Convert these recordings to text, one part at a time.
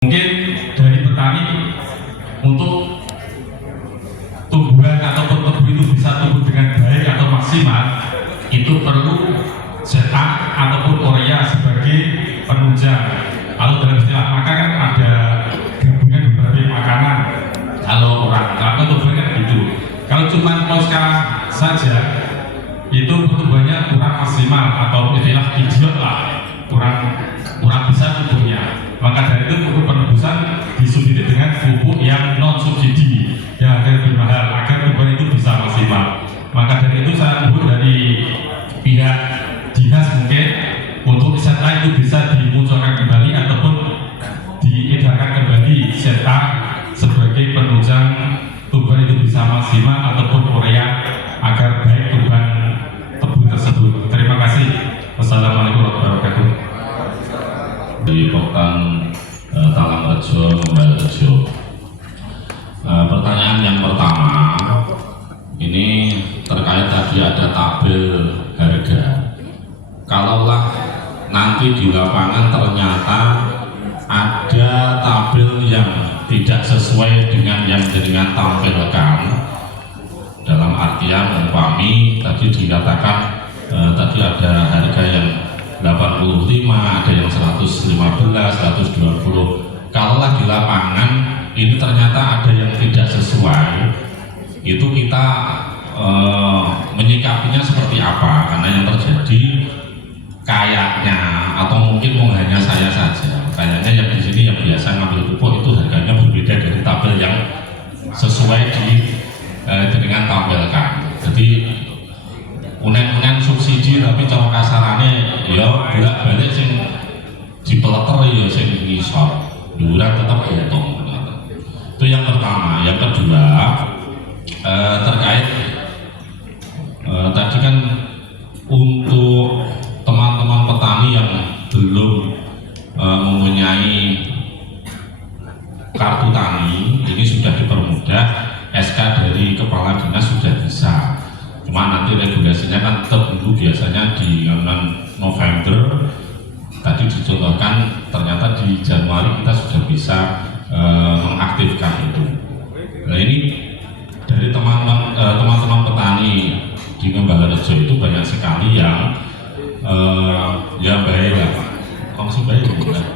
Mungkin dari petani untuk tumbuhan ataupun tebu itu bisa tumbuh dengan baik atau maksimal, itu perlu setan ataupun korea sebagai penunjang. Kalau dalam istilah makan kan ada gabungan beberapa makanan. Kalau orang apa tumbuhannya gitu. Kalau cuma poska saja itu pertumbuhannya kurang maksimal atau istilah idiot lah, kurang bisa tumbuhnya. Maka dari itu pupuk penebusan disubsidi dengan pupuk yang non subsidi yang agar lebih mahal agar tumbuhan itu bisa maksimal. Maka dari itu saya mohon dari pihak dinas mungkin untuk serta itu bisa dimunculkan kembali ataupun diedarkan kembali serta sebagai penunjang tumbuhan itu bisa maksimal ataupun korea agar baik tumbuhan tebu tersebut. Terima kasih. Wassalamualaikum warahmatullahi wabarakatuh. Di Poktan Talangrejo, Mbalrejo. Pertanyaan yang pertama ini terkait tadi ada tabel harga. Kalaulah nanti di lapangan ternyata ada tabel yang tidak sesuai dengan yang jenengan tampilkan, dalam artian umpami tadi dikatakan tadi ada harga yang 85, ada yang 115, 120. Kalaulah di lapangan ini ternyata ada yang tidak sesuai, itu kita menyikapinya seperti apa? Karena yang terjadi kayaknya atau mungkin hanya saya saja, kayaknya yang di sini yang biasa ngambil pupuk itu harganya berbeda dari tabel yang sesuai dengan tampilkan. Jadi unen-unen subsidi tapi cara kasarannya ya bolak-balik sing dipeleter ya sing ngisor duran tetap untung. Itu yang pertama. Yang kedua terkait tadi kan untuk teman-teman petani yang belum mempunyai kartu tani ini sudah dipermudah, SK dari kepala dinas sudah bisa. Cuma nanti regulasinya kan tetap dulu, biasanya di November tadi dicontohkan, ternyata di Januari kita sudah bisa mengaktifkan itu. Nah ini dari teman-teman petani di Mbalrejo itu banyak sekali yang ya baik lah, kongsi baik lah,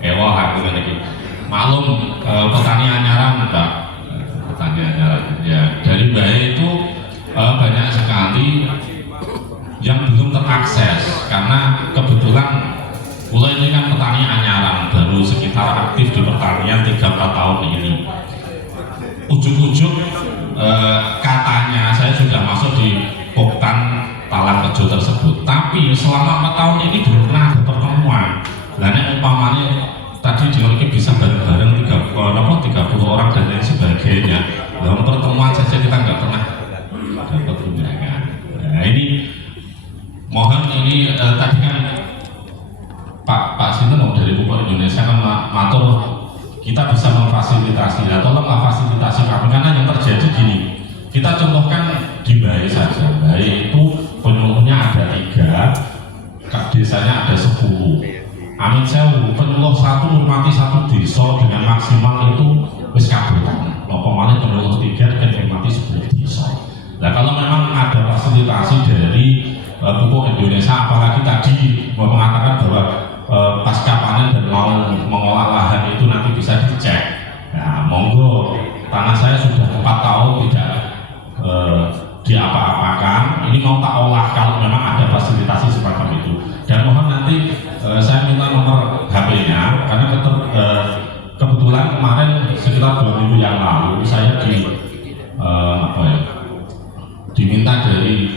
ewah aku lagi maklum petani anyaran Pak, petani anyaran ya dari baik itu banyak sekali yang belum terakses karena kebetulan mulai ini kan petani anyaran baru sekitar aktif di pertanian 3-4 tahun ini. Ujuk-ujuk katanya saya sudah masuk di Poktan Talangrejo tersebut, tapi selama 4 tahun ini belum pernah ada pertemuan. Lainnya umpamanya tadi di bisa bareng-bareng 30 orang dan lain sebagainya. Dalam pertemuan saja kita nggak pernah dapat undangan. Nah ini mohon ini tadi kan Pak Sinten dari Pupuk Indonesia kan matur kita bisa memfasilitasi, ya tolonglah fasilitasi kami karena yang terjadi gini, kita contohkan di Bae saja. Bae itu penyuluhnya ada 3, desanya ada 10. Amin sewu, penyuluh 1 ngurmati 1 desa dengan maksimal itu wis kabutan. Nopo malih penyuluh 3 dengan ngurmati 10 desa. Nah kalau memang ada fasilitasi dari Pupuk Indonesia, apalagi tadi mengatakan bahwa pasca panen dan mau mengolah lahan itu nanti bisa dicek. Nah monggo, tanah saya sudah 4 tahun tidak diapa-apakan, ini mau tak olah kalau memang ada fasilitasi semacam itu. Dan mohon nanti saya minta nomor HP-nya karena kebetulan kemarin sekitar 2 minggu yang lalu saya diminta dari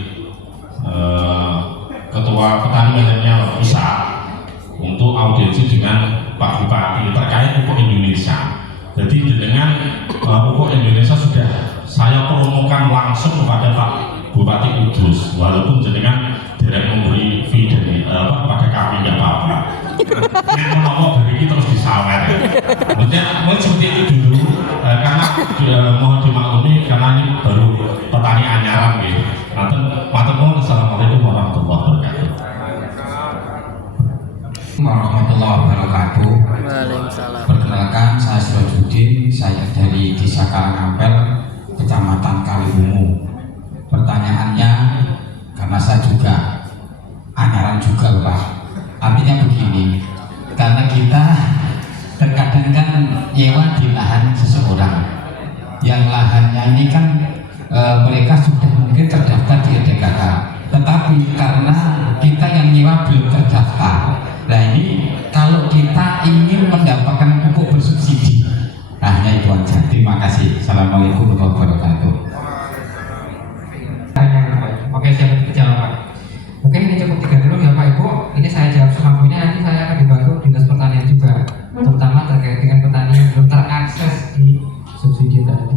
ketua petani milenial pusat untuk audiensi dengan Pak Bupati terkait Pupuk Indonesia. Jadi dengan Pupuk Indonesia sudah saya promokan langsung kepada Pak Bupati Kudus, walaupun jenengan tidak memberi fee dari pada kami nggak apa-apa. Yang ngomong dari ini terus disawer. Mungkin seperti itu dulu karena mohon dimaklumi karena ini baru petani anyaran gitu. Assalamualaikum warahmatullahi wabarakatuh. Warahmatullahi wabarakatuh. Waalaikumsalam. Perkenalkan, saya Sirojudin, saya dari Desa Karangampel, Kecamatan Kaliwungu. Pertanyaannya, karena saya juga anyaran juga Pak, artinya begini, karena kita terkadang kan nyewa di lahan seseorang, yang lahannya ini kan mereka sudah mungkin terdaftar di EDKK, tetapi karena kita yang nyewa belum terdaftar. Nah ini kalau kita ingin mendapatkan pupuk bersubsidi, hanya itu aja. Terima kasih. Assalamualaikum warahmatullahi wabarakatuh. Oke, siap dijawab. Oke, ini cukup 3 dulu ya Pak Ibu. Ini saya jawab semampunya, nanti saya akan dibantu Dinas Pertanian juga, terutama terkait dengan petani yang belum terakses di subsidi tadi.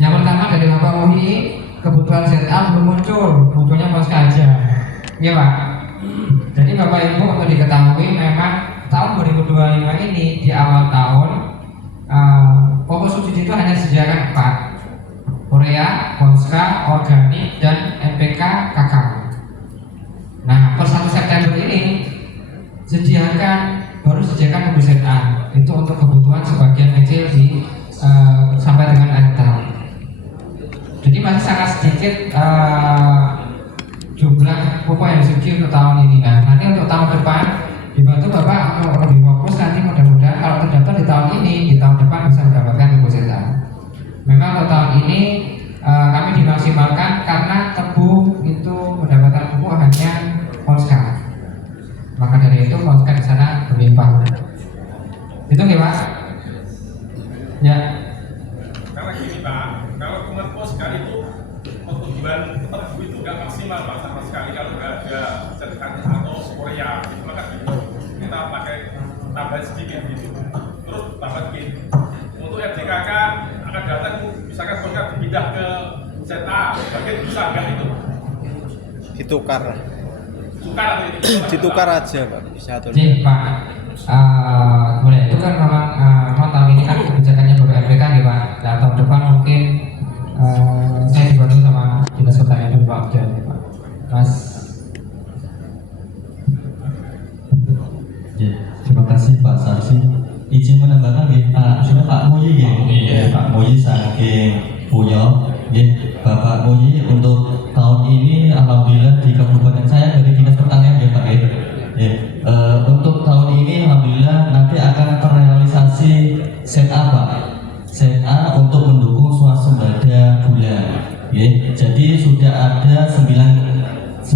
Yang pertama dari Bapak Muhi, kebutuhan ZA belum muncul, munculnya pasca aja. Iya Pak. Jadi Bapak Ibu untuk diketahui memang tahun 2025 ini di awal tahun pokok subsidi itu hanya disediakan 4: urea, Ponska, organik, dan NPK kakao. Nah, per 1 September ini baru sediakan mobil ZA itu untuk kebutuhan sebagian kecil di sampai dengan akhir tahun. Jadi masih sangat sedikit jumlah pupuk yang disubsidi untuk tahun ini. Nah, nanti untuk tahun depan dibantu Bapak untuk lebih fokus, nanti mudah-mudahan kalau terdaftar di tahun ini, di tahun depan bisa mendapatkan pupuk ZA. Memang untuk tahun ini kami dimaksimalkan karena tebu itu mendapatkan pupuk hanya Polska. Maka dari itu Polska di sana berlimpah. Itu nggih Pak? Ya. Karena gini Pak, kalau Polska itu pertumbuhan tebu itu nggak maksimal Pak sama sekali kalau nggak ada sertifikat atau urea, itu maka kita pakai tambah sedikit gitu, terus tambah sedikit. Untuk RDKK akan datang misalkan Polska dipindah ke ZA, bagian bisa nggak itu? Ditukar aja Pak, bisa atau Jadi Pak, boleh itu kan memang tahun ini kan kebijakannya baru RPK nih Pak. Nah tahun depan mungkin saya dibantu sama Dinas Pertanian dulu Pak, Pak. Mas. Ya, terima kasih Pak Sarsi. Izin menambahkan Pak Moyi ya, Pak Moyi saking Puyo. Ya, Bapak Moyi untuk tahun ini alhamdulillah di kabupaten saya dari Dinas Pertanian ya Pak ya. Ya, untuk tahun ini alhamdulillah nanti akan terrealisasi ZA Pak. ZA untuk mendukung swasembada gula. Ya, jadi sudah ada 9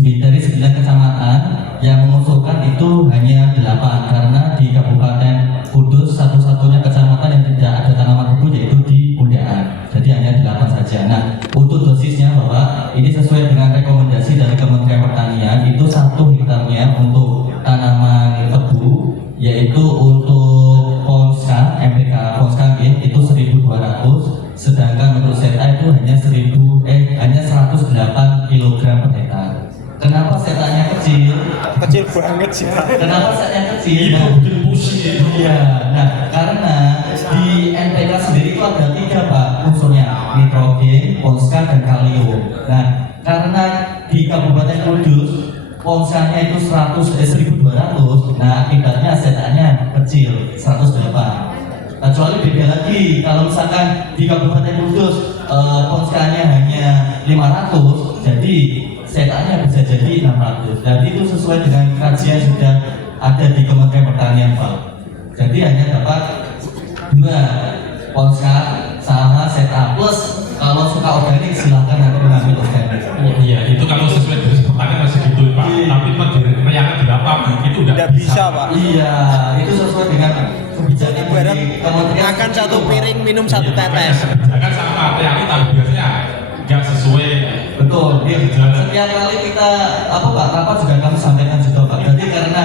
dari 9 kecamatan yang mengusulkan itu hanya 8 karena di Kabupaten Kudus satu-satunya kecamatan yang tidak ada tanaman tebu yaitu di Bundaan. Jadi hanya 8 saja. Nah, untuk dosisnya Bapak, ini sesuai dengan rekomendasi dari Kementerian Pertanian itu 1 hektarnya untuk tanaman tebu, yaitu untuk Ponska, MPK Ponska itu 1.200, sedangkan untuk ZA itu hanya 108 kg per hektar. Kenapa ZA-nya kecil? kecil banget sih Pak. Kenapa ZA-nya kecil? Itu bikin pusing. Iya, nah karena di NPK sendiri itu ada 3 Pak unsurnya, nitrogen, Ponska, dan kalium. Nah, karena di Kabupaten Kudus Ponskanya itu 1.200, nah akibatnya ZA-nya kecil, 108. Kecuali beda lagi, kalau misalkan di Kabupaten Kudus Ponskanya hanya 500, jadi ZA-nya bisa jadi 600. Jadi itu sesuai dengan kajian sudah ada di Kementerian Pertanian Pak. Jadi hanya dapat 2 Ponska sama ZA plus kalau suka organik silahkan nanti mengambil organik. Iya, itu kalau sesuai Dinas Pertanian masih gitu Pak. Tapi yang berapa itu Nggak bisa Pak. Iya, itu sesuai dengan kebijakan Ibarat dari Kementerian. makan 1 piring minum 1 tetes. Jangan sama yang tapi biasanya nggak sesuai. Betul, dia setiap kali kita Pak rapat juga kami sampaikan juga Pak. Jadi karena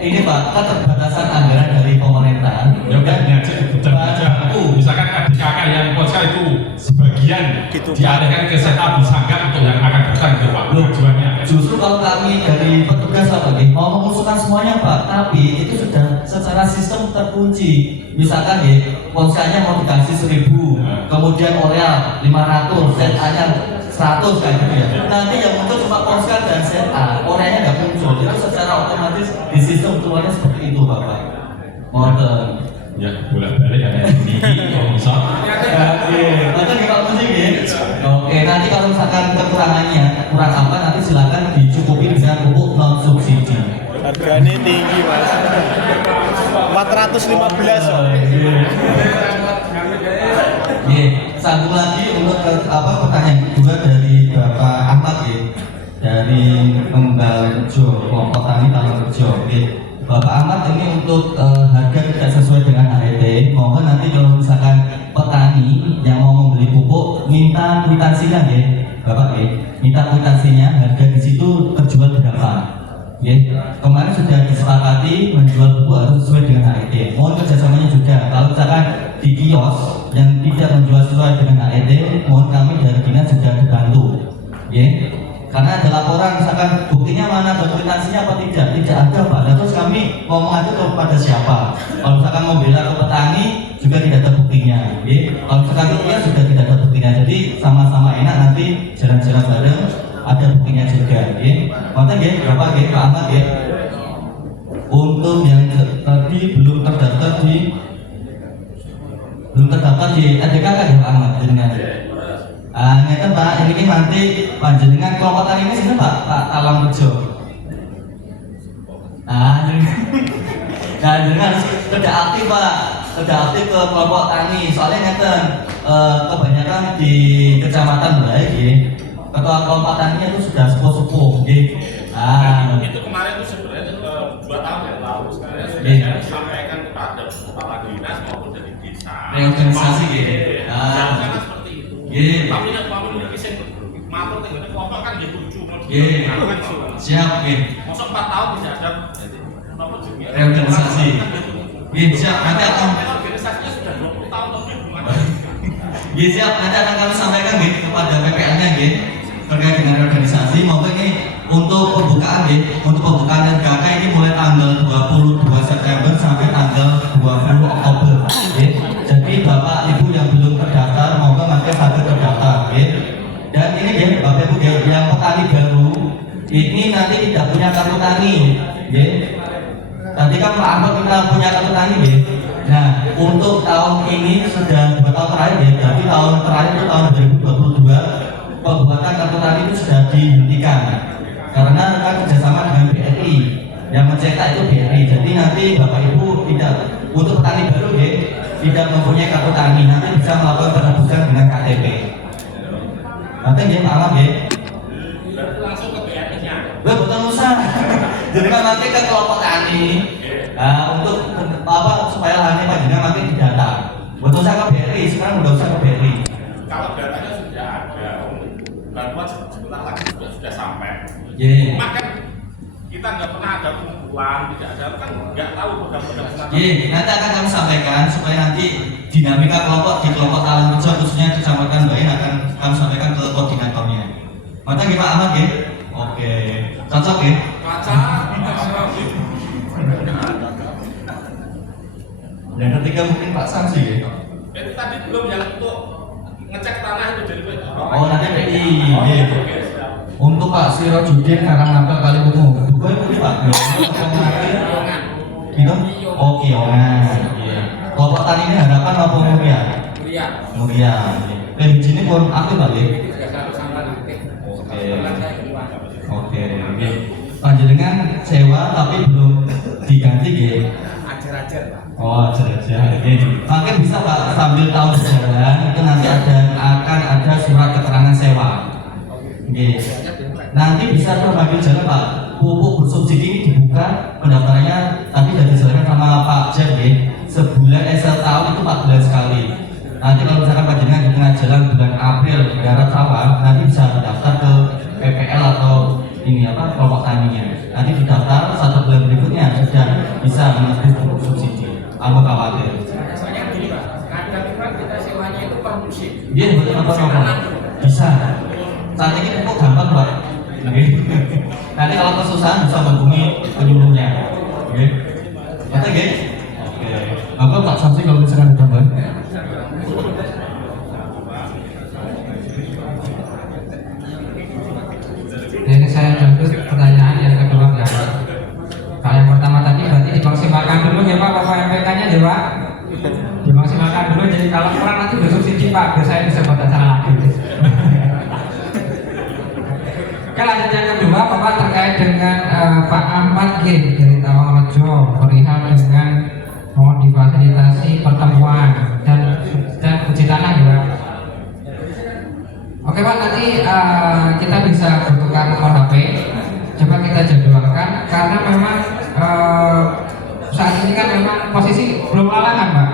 ini Pak, keterbatasan anggaran dari pemerintah. Ya udah ini aja, aja. Misalkan KDKK yang Polska itu sebagian Gitu, Pak. dialihkan ke ZA bisa nggak untuk yang akan datang gitu Pak? Tujuannya. Justru kalau kami dari petugas Pak mau mengusulkan semuanya Pak, tapi itu sudah secara sistem terkunci. Misalkan ya, Polskanya mau dikasih 1.000, kemudian Oreal 500, ZA-nya 100 kayak gitu ya. Nanti yang muncul cuma Polska dan ZA, Orealnya nggak muncul. Itu secara otomatis di sistem keluarnya seperti itu Bapak. Ngoten. Ya bolak-balik ada yang tinggi kok bisa. Oke, nanti kita musik ya. Oke, nanti kalau misalkan kekurangannya kurang apa nanti silakan dicukupi dengan pupuk non subsidi. Harganya tinggi mas. 415 oh. Oke, satu lagi untuk pertanyaan kedua dari Bapak Ahmad ya, dari Pembaljo kelompok tani Talangrejo. Oke, Bapak Ahmad ini untuk harga tidak sesuai dengan HET, mohon nanti kalau misalkan petani yang mau membeli pupuk minta kwitansinya ya, Bapak ya, minta kwitansinya harga di situ terjual berapa. Ya, kemarin sudah disepakati menjual pupuk harus sesuai dengan HET. Mohon kerjasamanya juga. Kalau misalkan di kios yang tidak menjual sesuai dengan HET, mohon kami dari dinas juga dibantu. Ya, karena ada laporan misalkan buktinya mana, dokumentasinya apa tidak ada Pak. Dan terus kami ngomong aja kepada siapa. Kalau misalkan mau bela ke petani juga tidak ada buktinya. Ya, kalau misalkan ke kios juga tidak ada buktinya. Jadi sama-sama enak nanti jalan-jalan bareng. Ada buktinya juga, ya. Makanya ya, berapa ya, Pak Ahmad ya? Untuk yang tadi belum terdaftar di ADK kan ya Pak Ahmad jenengan. Ngeten Pak, ini nanti panjenengan kelompok tani ini sini Pak Talangrejo. Jenengan harus kerja aktif Pak, kerja aktif ke kelompok tani. Soalnya ngeten kebanyakan di kecamatan baik ya. Ketua kelompok taninya itu sudah sepuh-sepuh, gitu. Itu kemarin itu sebenarnya 2 tahun yang lalu sebenarnya sudah saya sampaikan kepada kepala dinas maupun dari desa. Reorganisasi gitu. Karena seperti itu. Tapi yang mau memiliki makro tinggal kelompok kan dia tujuh. Siap, gitu. Masuk 4 tahun tidak ada apa reorganisasi. Gitu, siap. Nanti akan organisasinya sudah 20 tahun lebih gimana? Gitu, siap. Nanti akan kami sampaikan gitu kepada PPL-nya gitu. Terkait dengan organisasi maupun ini untuk pembukaan ya, untuk pembukaan RKK ini mulai tanggal 22 September sampai tanggal 20 Oktober ya. Jadi Bapak Ibu yang belum terdaftar mohon nanti pada terdaftar ya. Dan ini ya Bapak Ibu ya, yang petani baru ini nanti tidak punya kartu tani ya. Tadi kan Pak Ahmad kita punya kartu tani ya. Nah untuk tahun ini sudah 2 tahun terakhir ya, jadi tahun terakhir itu tahun 2022 pembuatan kartu tani itu sudah dihentikan karena kan kerjasama dengan BRI yang mencetak itu BRI. Jadi nanti Bapak Ibu tidak untuk petani baru ya tidak mempunyai kartu tani nanti bisa melakukan penebusan dengan KTP. Nanti dia Pak Ahmad ya. Langsung ke BRI-nya. Betul usah. Jadi kan nanti ke kelompok tani untuk apa supaya lahannya panjangnya nanti didata. Betul usah ke BRI sekarang udah usah ke BRI. Kalau datanya sudah ada, bantuan sebentar lagi sudah sampai. Maka kita nggak pernah ada kumpulan, tidak ada kan nggak tahu program-program. Nanti akan kami sampaikan supaya nanti dinamika kelompok di kelompok Talangrejo khususnya kecamatan Bain akan kami sampaikan ke koordinatornya. Maka kita aman ya? Oke, cocok ya? Yang ketiga mungkin Pak Samsi ya? Itu tadi belum yang untuk ngecek tanah itu dari oh nanti PI untuk Pak Sirojudin Karangnampel Kalibumu bukan ini Pak Kino? Oh Kiongan kelompok tani ini harapan apa Muria? Muria ini pun aktif Pak ya? Oke panjenengan sewa tapi belum diganti ya? Oh, ajar-ajar. Mungkin bisa Pak sambil tahun berjalan itu nanti akan ada surat keterangan sewa. Nanti bisa tuh sambil jalan Pak pupuk bersubsidi ini dibuka pendaftarannya tadi sudah dijelaskan sama Pak Jam ya. Sebulan setahun itu 4 bulan sekali. Nanti kalau misalkan panjenengan di tengah jalan bulan April garap sawah nanti bisa daftar ke PPL atau ini apa kelompok taninya. Nanti didaftar 1 bulan berikutnya sudah bisa menebus pupuk subsidi. Aku khawatir. Soalnya gini Pak, kadang kan kita sewanya itu per musim. Iya betul apa bisa. Saat ini pupuk gampang Pak. Nanti kalau kesusahan bisa menghubungi penyuluhnya. Oke. Oke. Apa Pak Samsi kalau misalkan tambah? Jadi saya lanjut pertanyaan yang kedua ya. Kalau yang pertama tadi berarti dimaksimalkan dulu ya Pak Bapak MPK kalau kurang nanti udah subsidi Pak, biar saya bisa buat acara lagi. Oke, lanjut yang kedua Bapak terkait dengan Pak Ahmad G dari Tawarejo perihal dengan mohon difasilitasi pertemuan dan uji tanah ya Pak. Oke Pak, nanti kita bisa bertukar nomor HP. Coba kita jadwalkan karena memang saat ini kan memang posisi belum lalahan Pak.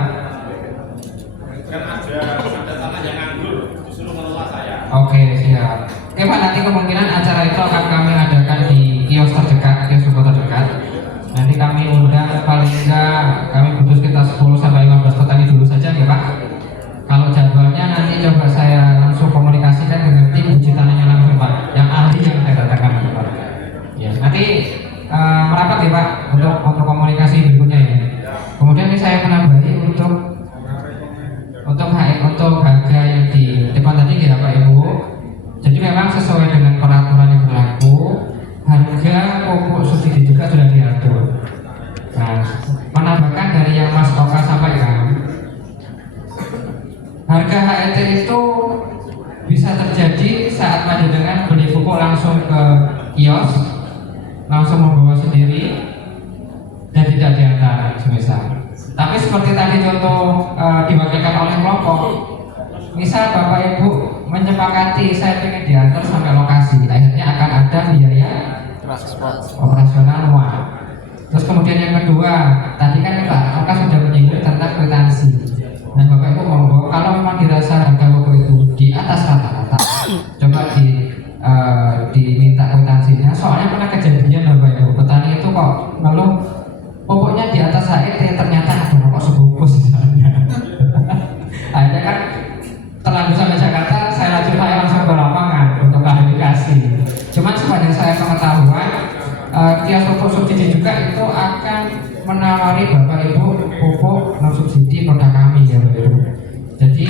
Kan ada tanah yang nganggur, disuruh ngelola saya. Oke siap. Oke Pak, nanti kemungkinan acara itu akan kami adakan di kios terdekat, kios ruko terdekat. Nanti kami undang paling enggak kami butuh sekitar 10 sampai 15 petani dulu saja ya Pak. Kalau jadwalnya nanti coba saya langsung komunikasikan dengan tim uji tanahnya langsung Pak, yang ahli yang saya datangkan Pak. Ya, nanti merapat ya Pak untuk komunikasi berikutnya ya. Kemudian ini saya menambahi untuk harga yang di depan tadi ya Pak Ibu. Jadi memang sesuai dengan peraturan yang berlaku, harga pupuk subsidi juga sudah diatur. Nah, menambahkan dari yang Mas Oka sampaikan, harga HET itu bisa terjadi saat panjenengan beli pupuk langsung ke kios, langsung membawa sendiri dan tidak diantar semisal. Tapi seperti tadi contoh diwakilkan oleh kelompok, misal Bapak Ibu menyepakati saya ingin diantar sampai lokasi, akhirnya akan ada biaya operasional uang. Terus kemudian yang kedua, tadi kan Pak Oka sudah menyinggung tentang kwitansi. Nah Bapak Ibu monggo kalau memang dirasa harga pupuk itu di atas rata-rata, coba diminta kwitansinya. Soalnya pernah kejadian Bapak Ibu, petani itu kok ngeluh pupuknya di atas HET, ternyata ada rokok sebungkus di sana. Akhirnya kan terlanjur sampai Jakarta, saya langsung ke lapangan untuk klarifikasi. Cuman sepanjang saya pengetahuan, kios pupuk subsidi juga itu akan menawari Bapak Ibu pupuk non subsidi produk kami ya Bapak Ibu. Jadi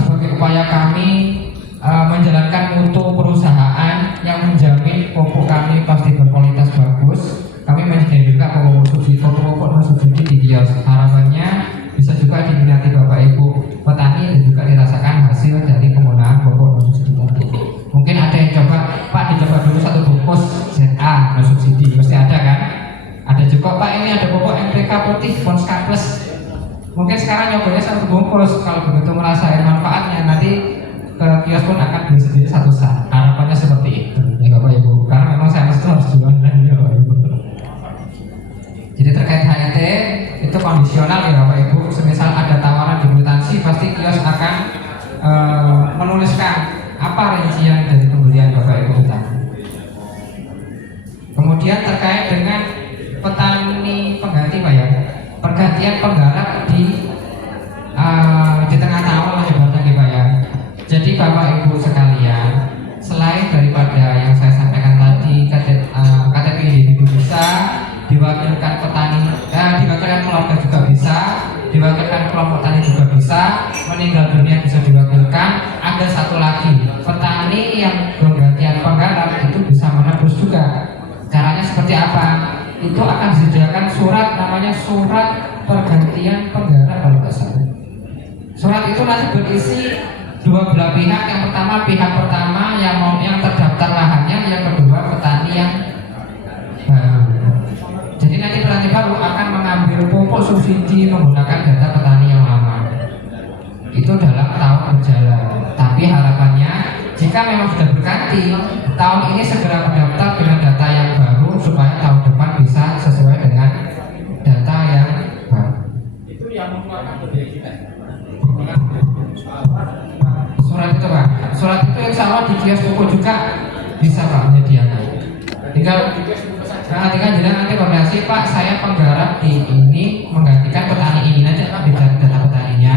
sebagai upaya kami menjalankan mutu perusahaan yang menjamin pupuk kami pasti berkualitas bagus, kami menyediakan juga pupuk non subsidi di kios. Harapannya bisa juga diminati Bapak Ibu petani dan juga dirasakan hasil dari penggunaan pupuk non subsidi tadi. Mungkin ada yang coba, Pak dicoba dulu satu bungkus ZA non subsidi, mesti ada kan? Ada juga Pak ini ada pupuk NPK putih Ponska Plus. Mungkin sekarang nyobanya satu bungkus, kalau begitu merasakan manfaatnya nanti ke kios pun akan beli sendiri satu sak. Harapannya seperti itu ya Bapak Ibu, karena memang saya harus jualan ya Bapak Ibu. Jadi terkait HET itu kondisional ya Bapak Ibu. Semisal ada tawaran di kwitansi, pasti kios akan menuliskan apa rincian dari pembelian Bapak Ibu petani. Kemudian terkait dengan petani pengganti Pak ya, pergantian penggarap di tengah tahun ya Pak ya. Jadi Bapak Ibu sekalian, selain daripada yang saya sampaikan tadi, KTP individu bisa, diwakilkan petani, diwakilkan keluarga juga bisa, diwakilkan kelompok tani juga bisa, meninggal dunia bisa diwakilkan. Ada satu lagi, petani yang pergantian penggarap itu bisa menebus juga. Caranya seperti apa? Itu akan disediakan surat, namanya surat pergantian penggarap kalau tidak salah. Surat itu nanti berisi dua belah pihak. Yang pertama pihak pertama yang terdaftar lahannya, yang kedua petani yang baru. Jadi nanti petani baru akan mengambil pupuk subsidi menggunakan data petani yang lama. Itu dalam tahun berjalan. Tapi harapannya jika memang sudah berganti, tahun ini segera mendaftar dengan data yang baru supaya tahun depan bisa sesuai dengan data yang baru. Itu yang mengeluarkan biaya kita. Surat itu Pak, surat itu insya Allah di kios pupuk juga bisa Pak menyediakan. Tinggal jadi nanti koordinasi Pak, saya penggarap di ini menggantikan petani ini aja Pak, beda data petaninya.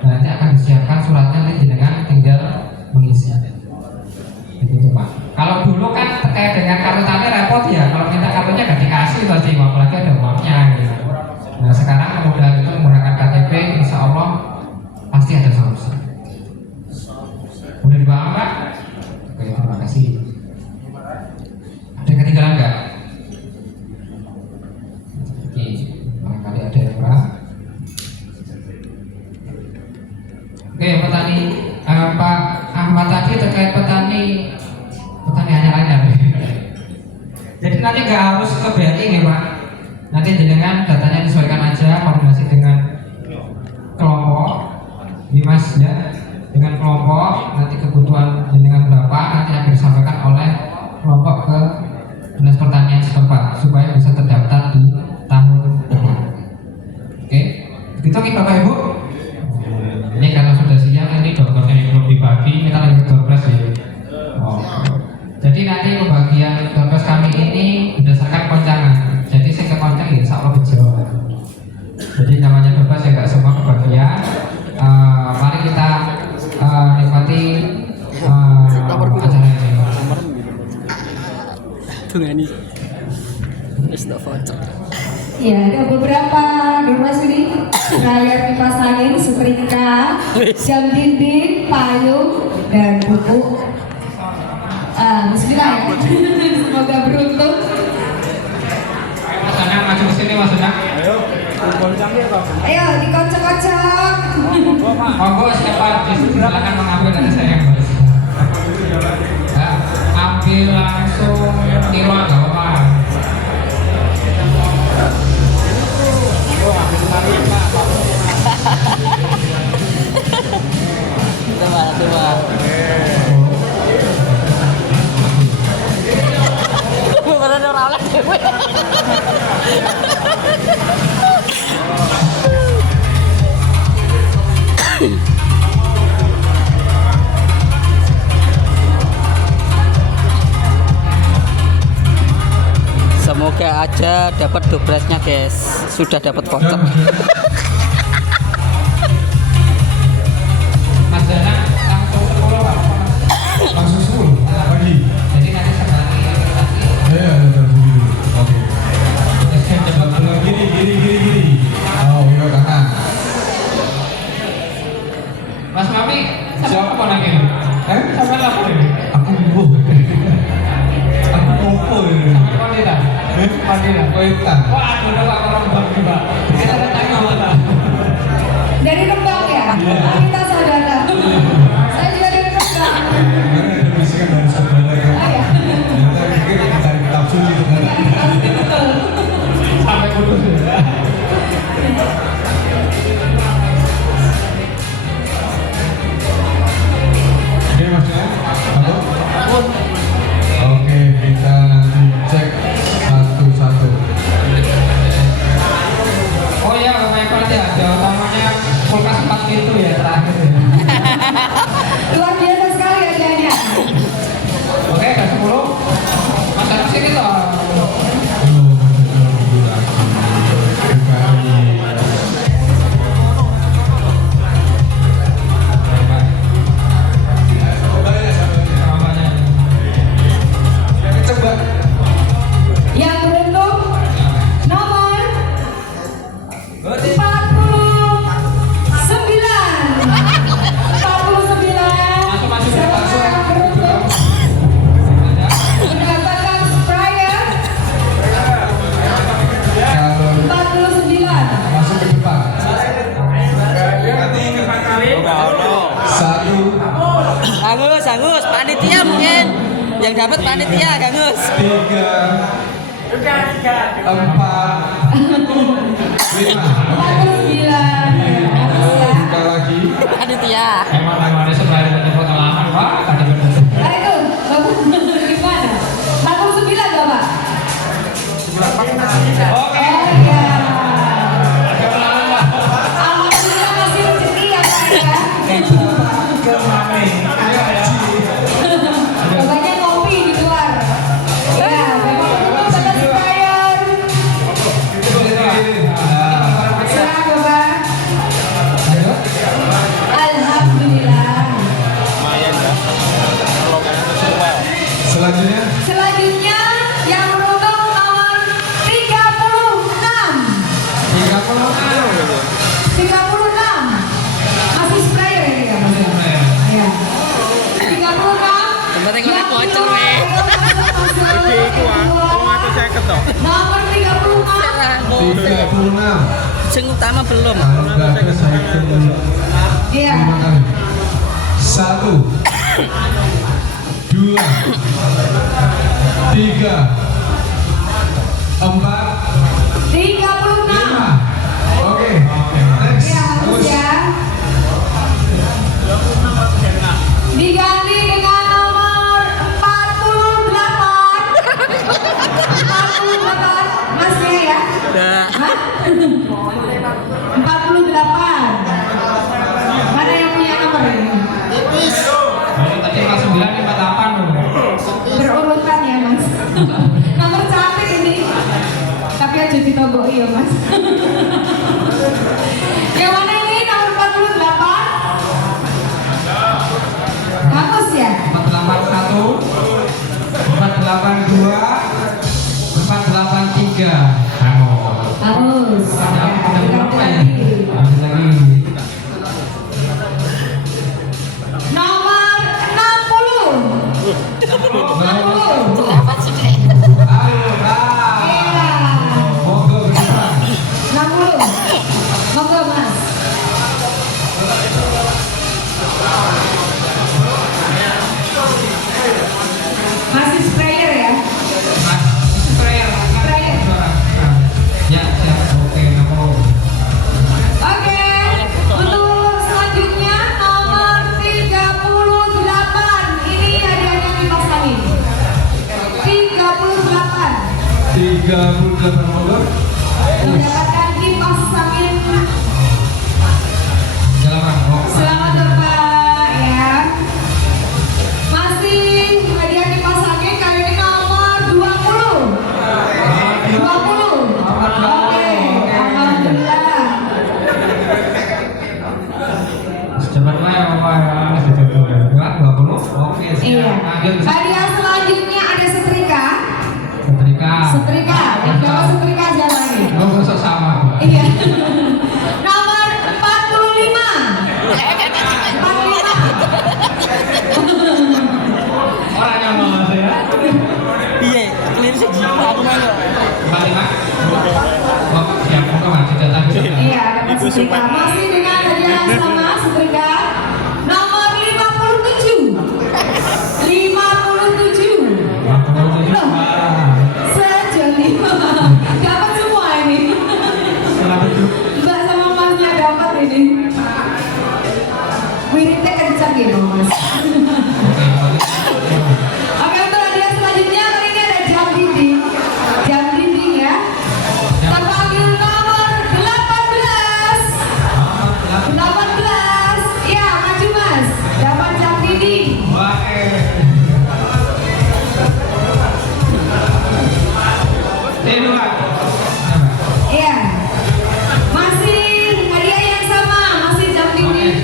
Nanti akan disiapkan suratnya, nanti dengan tinggal mengisi. Itu Pak. Kalau dulu kan terkait dengan kartu tani repot ya, kalau minta kartunya nggak dikasih pasti, apalagi ada uangnya gitu. Nah sekarang kemudian itu menggunakan KTP, insya Allah pasti ada solusi. Udah dipaham Pak? Oke, terima kasih. Ada ketinggalan nggak? Oke, barangkali ada yang kurang. Oke, petani Pak Ahmad tadi terkait petani anyar-anyar. Jadi nanti nggak harus ke BRI ya Pak. Nanti dengan datanya disesuaikan aja, koordinasi dengan kelompok, Mas ya, dengan kelompok. Nanti kebutuhan dengan berapa nanti akan disampaikan oleh kelompok ke Dinas Pertanian setempat supaya bisa terdaftar di tahun depan. Oke, begitu nih Bapak Ibu. Ini karena sudah siang, ini dokternya belum dibagi, kita lagi ke doorpress ya. Jadi nanti pembagian doorpress kami ini berdasarkan koncangan. Jadi saya kekoncang ya insya Allah bejo. Jadi namanya doorpress ya nggak semua kebagian. Mari kita nikmati acara ini. Ya, ada beberapa doorpress ini dryer kipas angin, setrika, jam dinding, payung, dan buku. Bismillah ya. Semoga beruntung. Mas Anang maju ke sini Mas Anang. Ayo dikocok-kocok. Monggo siapa silakan mengambil dari saya yang baru. Ya, ambil langsung tiru nggak apa-apa. Semoga aja dapat doorpressnya guys. Sudah dapat voucher. Mas Dana langsung 10 Pak. Langsung 10 pagi. Jadi nanti sekali nanti Iya, begini. Oke. cepat Gini. Oh, iya kanan. Mas Mami, siapa mau lagi? Sampai lapor ini. Aku bubuh. Aku popo ini. Sampai Pandita. Pandita. Koitan. Wah, udah Pak orang Rembang juga. Kita tanya mana? Dari Rembang ya? Kita saudara. Saya juga dari Rembang. Karena ada bisikan dari saudara kan. Oh ya. Kita pikir kita tafsir gitu kan. Betul. Sampai Kudus. Oke Mas ya. Halo. Oke, kita nanti cek satu-satu. Oh iya, Bapak Ibu nanti ada utamanya kulkas 4 pintu ya terakhir. Luar biasa sekali adanya. Oke, ada 10. Mas Agus sini toh. Yang beruntung nomor 49. 49. Siapa yang beruntung mendapatkan sprayer 49. Masuk ke depan. Satu, Angus, panitia mungkin yang dapat panitia, Angus. 3, 4, 5. 49. Buka lagi. Panitia. Emang ada sebelah dari pengalaman Pak, ada benar. Nah itu, Bapak gimana? 49 Bapak? Oke. Oh iya. Alhamdulillah masih rezeki ya Pak ya. Bapaknya ngopi di luar. Ya, Bapak betul dapat sprayer. Serah Bapak. Alhamdulillah. Selanjutnya. Selanjutnya yang beruntung nomor 36. 36. Masih sprayer ini kan? Ya. 36. Yang penting oleh voucher, weh. Nomor 36. 36. Sing utama belum. Kalau nggak ada saya hitung dulu. Iya. 5 kali. Oke, next. Ya, harus Terus. ya. Diganti dengan nomor 48. 48. Masnya ya? Hah? 48. Mana yang punya nomor ini? Tadi kelas 9 48 loh. Berurutan ya mas. Nomor cantik ini. Tapi aja ditogok ya mas. Yang mana ini nomor 48? Bagus ya? 481, 482, 483. Harus. Ada Ya, berapa ya? diganti lagi. Ada lagi. Nomor 60. 60. Ayo, nah. Iya. Monggo berdepan. 60. Monggo mas. Masih sprayer ya? Mas, sprayer. Sprayer. Ya, siap. Oke, kamu. Oke, untuk selanjutnya nomor 38. Ini hadiahnya dipasangin. 38. 38 monggo. Mendapatkan kipas angin. Silakan. Oh, Selamat Bapak ya. Masih hadiah kipas angin kali ini nomor 20. 20. Oke, alhamdulillah. secepatnya ya, Bapak ya. Secepatnya. 20. Oke, siap. Iya. Lanjut. Hadiah selanjutnya ada setrika. Setrika. Setrika. Yang dapat setrika siapa nih? Oh, besok sama. Iya. Nomor 45. 45. Orang yang mau Mas ya. Iya, clear sih. Aku main kok. 45. Oh, siap. Moga Mas tidak tadi. Iya, dapat setrika. Masih dengan hadiah yang sama setrika. Nomor 57. 57. Loh, sejoli. Dapat semua ini. Mbak sama Masnya dapat ini. Wiridnya kencang ya mas. Oke, untuk hadiah selanjutnya kali ini ada jam dinding. Jam dinding ya. Terpanggil nomor 18. 18. Ya, maju mas. Dapat jam dinding. Iya. Masih hadiah yang sama, masih jam dinding.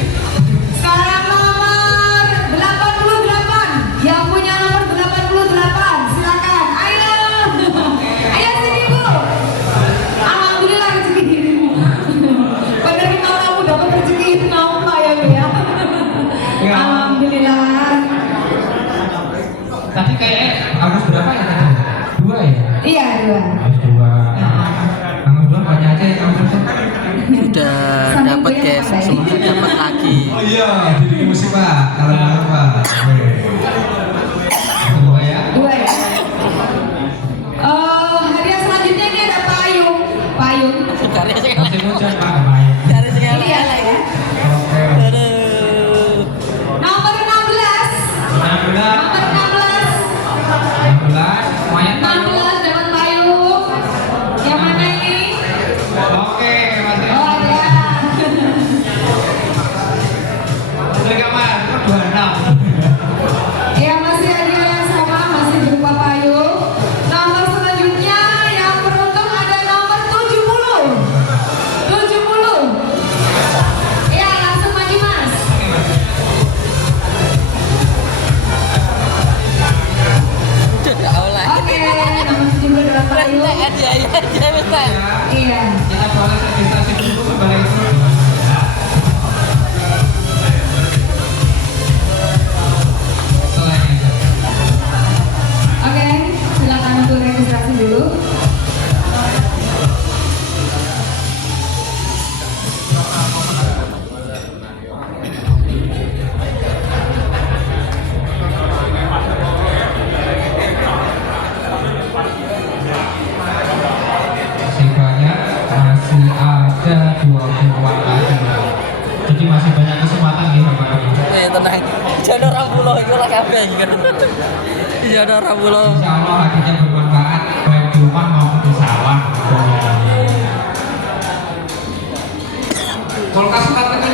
Sekarang nomor 88. Yang punya nomor 88, silakan. Ayo. Ayo sini Bu. Alhamdulillah rezeki dirimu. Penerima tamu dapat rezeki nama ya Bu ya. Alhamdulillah. Tadi kayak harus berapa ya tadi? 2 ya? Iya, 2. Harus 2. Harus 2 banyak aja ya kamu. Udah dapat guys, semoga dapat lagi. Oh iya, jadi musik Pak. Kalau mau Pak. Oke. 2 ya. 2 ya. Hadiah selanjutnya ini ada payung. Payung. Dari sing Masih hujan Pak, main. dari sing Iya ya. Oke. Aduh. Nomor 16. 16. Nomor 16. 16. Semuanya tahu. 16 dapat payung. Yang mana ini? Oke, Mas. Oh ada. Dari kamar 26. Ya Jadi masih banyak kesempatan nih Bapak Ibu. Tenang. Jono rambulo iku lah kabeh kan. Jono rambulo. Insya Allah hadiahnya bermanfaat baik di rumah maupun di sawah. Kulkas 4